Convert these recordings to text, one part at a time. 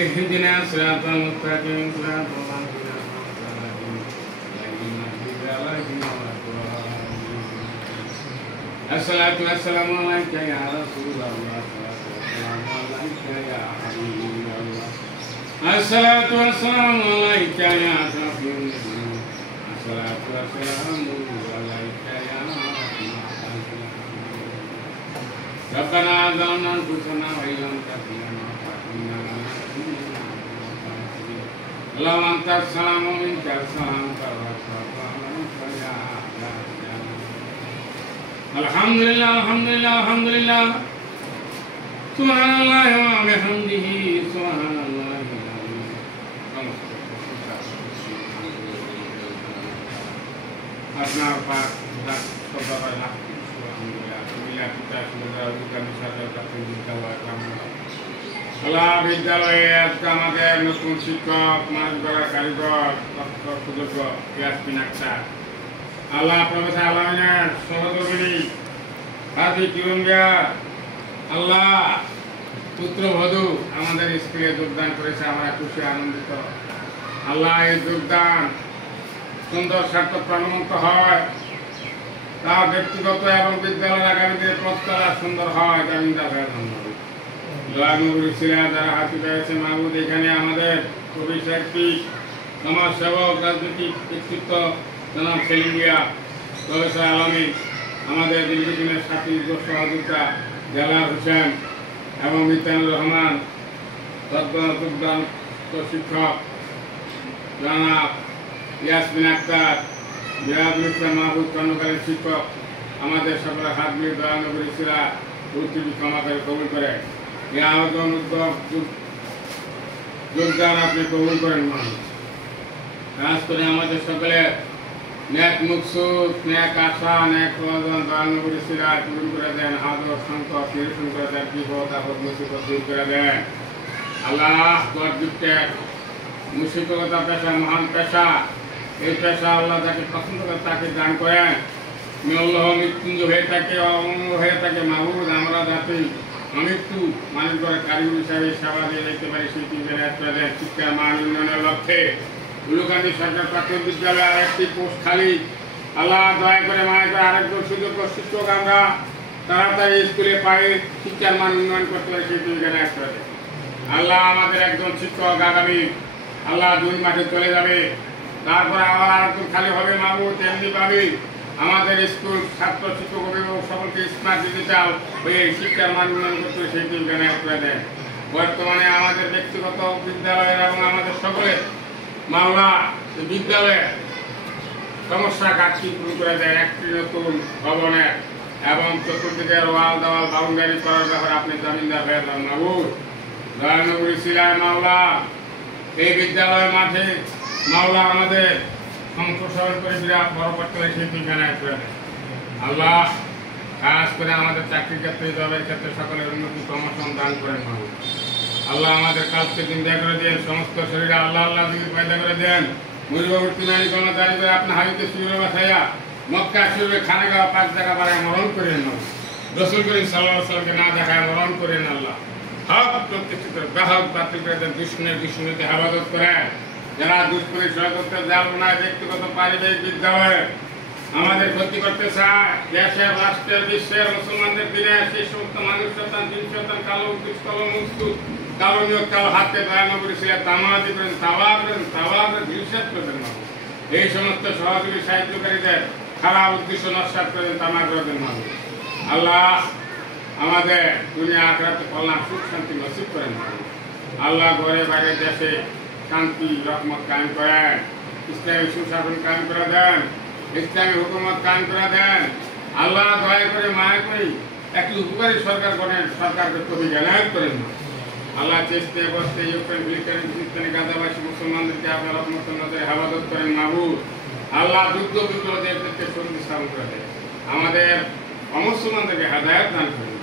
اهدنا الصراط المستقيم صراط الذين أنعمت عليهم غير المغضوب عليهم ولا الضالين. الصلاة والسلام عليك يا رسول الله، السلام عليك يا حبيب الله، الصلاة والسلام عليك يا أشرف المرسلين، الصلاة والسلام عليك يا ربنا ظلمنا أنفسنا وإن لم تغفر لنا وترحمنا لنكونن من الخاسرين. اللهم أنت السلام ومنك السلام تبارك وتعالى يا الحمد لله الحمد لله الحمد لله سبحان الله وبحمده سبحان الله العظيم. আপনার পাক সবাই kita sudah bukan sadar tapi dibawa kamu. Allah বিদ্যালয়ে আজকে আমাদের নতুন শিক্ষক মাছ ধরা কারিগর সুযোগ্য ইয়াসমিন আক্তার, আল্লাহ প্রফেসর আলমিনের সহযোগিনী হাজি কিরুঙ্গা, আল্লাহ পুত্রবধূ আমাদের স্কুলে যোগদান করেছে, আমরা খুশি আনন্দিত। আল্লাহ এই যোগদান সুন্দর সার্থক প্রাণবন্ত হয়, তার ব্যক্তিগত এবং বিদ্যালয়ের আগামী দিনের প্রস্তারা সুন্দর হয়। জামিনদার যারা হাতি পেয়েছে মাহবুদ, এখানে আমাদের কবি সাহিত্যিক সমাজ সেবক রাজনৈতিক ব্যক্তিত্ব জনাব সেলিম মিয়া, প্রফেসর আলমী, আমাদের দীর্ঘদিনের সাথী সহযোগিতা জালাল হোসেন এবং মিতানুর রহমান, যোগদান শিক্ষক জনাব ইয়াসমিন আক্তার, বিরাজুল ইসলাম মাহবুব কর্মকারী শিক্ষক, আমাদের সকলের হাত দিয়ে দয়ানগরী শিরা প্রতিটি ক্ষমা করে কবুল করে এই আয়োজন উদ্যোগ যোগদান আপনি কবুল করেন। কাজ করে আমাদের সকলে ন্যাক মুকসুদ ন্যাক আশা ন্যাক প্রয়োজন দয়ানগরী শিরা পূরণ করে দেন, হাজর সংকট নিরসন করে দেন, বিপদ আপদ মুসিবত দূর করে দেন। আল্লাহ গড গিফটেড মুসিবতা পেশা মহান পেশা, এই পেশা আল্লাহ যাকে পছন্দ করে তাকে দান করেন। আল্লাহ মৃত্যুঞ্জ হয়ে থাকে, অমর হয়ে থাকে মাহবুদ, আমরা যাতে আমৃত্যু মানুষ করে কারিগর হিসাবে সেবা দিয়ে দেখতে পারি সেই তিনজনের শিক্ষার মান উন্নয়নের লক্ষ্যে উলুকান্দি সরকার প্রাথমিক বিদ্যালয়ে আরেকটি পোস্ট খালি, আল্লাহ দয়া করে মায়া করে আরেকজন সুযোগ্য শিক্ষক আমরা তাড়াতাড়ি স্কুলে পাই, শিক্ষার মান উন্নয়ন করতে পারি সেই তিনজনের একসাথে। আল্লাহ আমাদের একজন শিক্ষক আগামী আল্লাহ 2 মাসে চলে যাবে, তারপরে আবার আরেকজন খালি হবে মাহবুদ, তেমনি পাবি আমাদের স্কুল ছাত্র শিক্ষক অভিভাবক সকলকে স্মার্ট ডিজিটাল হয়ে শিক্ষার মান উন্নয়ন করতে সেই তিনজনে করে দেন। বর্তমানে আমাদের ব্যক্তিগত বিদ্যালয়ের এবং আমাদের সকলের মামলা বিদ্যালয়ে সমস্যা ঘাটতি পূরণ করে দেন, একটি নতুন ভবনের এবং চতুর্দিকের ওয়াল দেওয়াল বাউন্ডারি করার ব্যাপারে আপনি জামিনদার হয়ে যান মাহবুদ। দয়ানগরী শিলায় মাওলা এই বিদ্যালয়ের মাঠে মাওলা আমাদের সম্প্রসারণ করে বিরাট বড় করতে হয় সেই ঠিকানায় করে দেয়। আল্লাহ কাজ করে আমাদের চাকরির ক্ষেত্রে জবের ক্ষেত্রে সকলের উন্নতি প্রমোশন দান করেন মাহবুব। আল্লাহ আমাদের কাজকে চিন্তা করে দেন, সমস্ত শরীরে আল্লাহ আল্লাহ দিকে পয়দা করে দেন। মুজিববর্তী নারী কর্মচারী করে আপনার হাবিতে সুরে বাসাইয়া মক্কা সুরে খানে গাওয়া 5 জায়গা পাড়ায় মরণ করেন না, রসুল করিম সাল্লাল্লাহু আলাইহি ওয়াসাল্লামকে না দেখায় মরণ করেন। আল্লাহ হক প্রতিষ্ঠিত গ্রাহক বাতিল করে দেন, দুশ্মনীতে হেফাজত করেন। যারা দুষ্কর্মী ষড়যন্ত্র জাল বানায় ব্যক্তিগত পারিবারিক বিদ্যালয়ে আমাদের ক্ষতি করতে চায়, দেশের রাষ্ট্রের বিশ্বের মুসলমানদের দিনে সেই সমস্ত মানুষ সন্তান দিন সন্তান কালো কালো মুস্তুদ কালো নিয়োগ কালো হাতে দয়ানগরী ছিল তামাদি করেন, তাওয়া করেন নিষেধ করবেন মানুষ। এই সমস্ত সহযোগী সাহায্যকারীদের খারাপ উদ্দেশ্য নস্বাত করেন, তামা করবেন মানুষ। আল্লাহ আমাদের দুনিয়া আখিরাতে কল্যাণ সুখ শান্তি নসিব করেন মানুষ। আল্লাহ ঘরে বাইরে দেশে শান্তি রহমত কায়েম করেন, ইসলামী সুশাসন কায়েম করে দেন, ইসলামী হুকুমত কায়েম করে দেন। আল্লাহ দয়া করে মায়া করে একটি উপকারী সরকার করেন, সরকারকে কবি জানায়ত করেন। আল্লাহ চেষ্টা বসতে ইউক্রেন ফিলিস্তিনি গাজাবাসী মুসলমানদেরকে আপনার রহমত নজরে হেফাজত করেন মাহবুব। আল্লাহ যুদ্ধ বিগ্রহদেরকে সন্ধি স্থাপন করে দেন, আমাদের অমুসলমানদেরকে হেদায়েত দান করেন।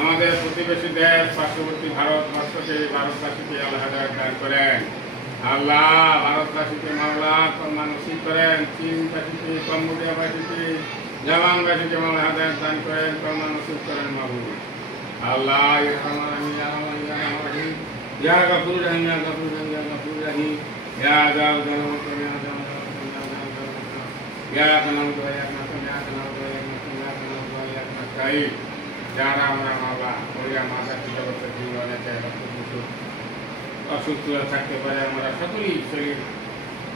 আমাদের প্রতিবেশী দেশ পার্শ্ববর্তী ভারতবর্ষকে ভারতবাসীকে আল্লাহ হেদায়েত দান করেন। আল্লাহ ভারতবাসীকে মাওলা কল্যাণ নসিব করেন, চীনবাসীকে কম্বোডিয়াবাসীকে জাপানবাসীকে মাওলা হেদায়েত দান করেন, কল্যাণ নসিব করেন মাহবুব। আল্লাহ या गफूर रहीम या गफूर रहीम या गफूर रहीम या अज़ाब ज़लामत या अज़ाब या कनाउद या कनाउद या कनाउद या नस्ताईन যারা আমরা মাওলা ওরা মাথা জগতের জীবনেতে অসুস্থ থাকতে পারে আমরা সকলেই শরীর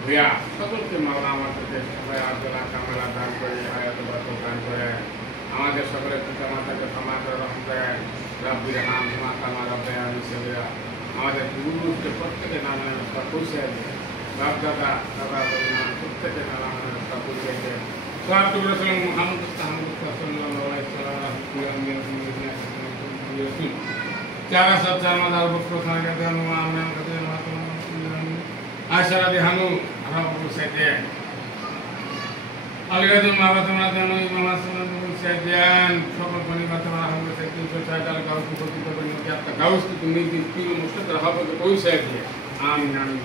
ভূয়া সকলকে মাওলা আমাদেরকে সবাই আদলা কামলা দান করে হায়াত বরকত দান করে আমাদের সকলের পিতা মাতাকে ক্ষমা করে রহম করে রব্বির হাম মা কামা রব্বায়ানি সগীরা আমাদের পূর্বপুরুষকে প্রত্যেকে নামের রাস্তা পৌঁছে দেয় বাপ দাদা দাদা নাম প্রত্যেকে নামের রাস্তা পৌঁছে দেয় صلاه الرسول محمد صلى الله عليه وسلم cara sabta madar bukro khana ga nu amna kade mahatma ashara de hanu rabu sete algadum mahatma danu imam sallallahu sedian সকল বনি মাতমা হামে সে 360 টাকা গাউস প্রতি বনি কি আপকা গাউস তুমি 3 মুশতাক রাহাব পৌঁছে দিয়ে আমিন আমিন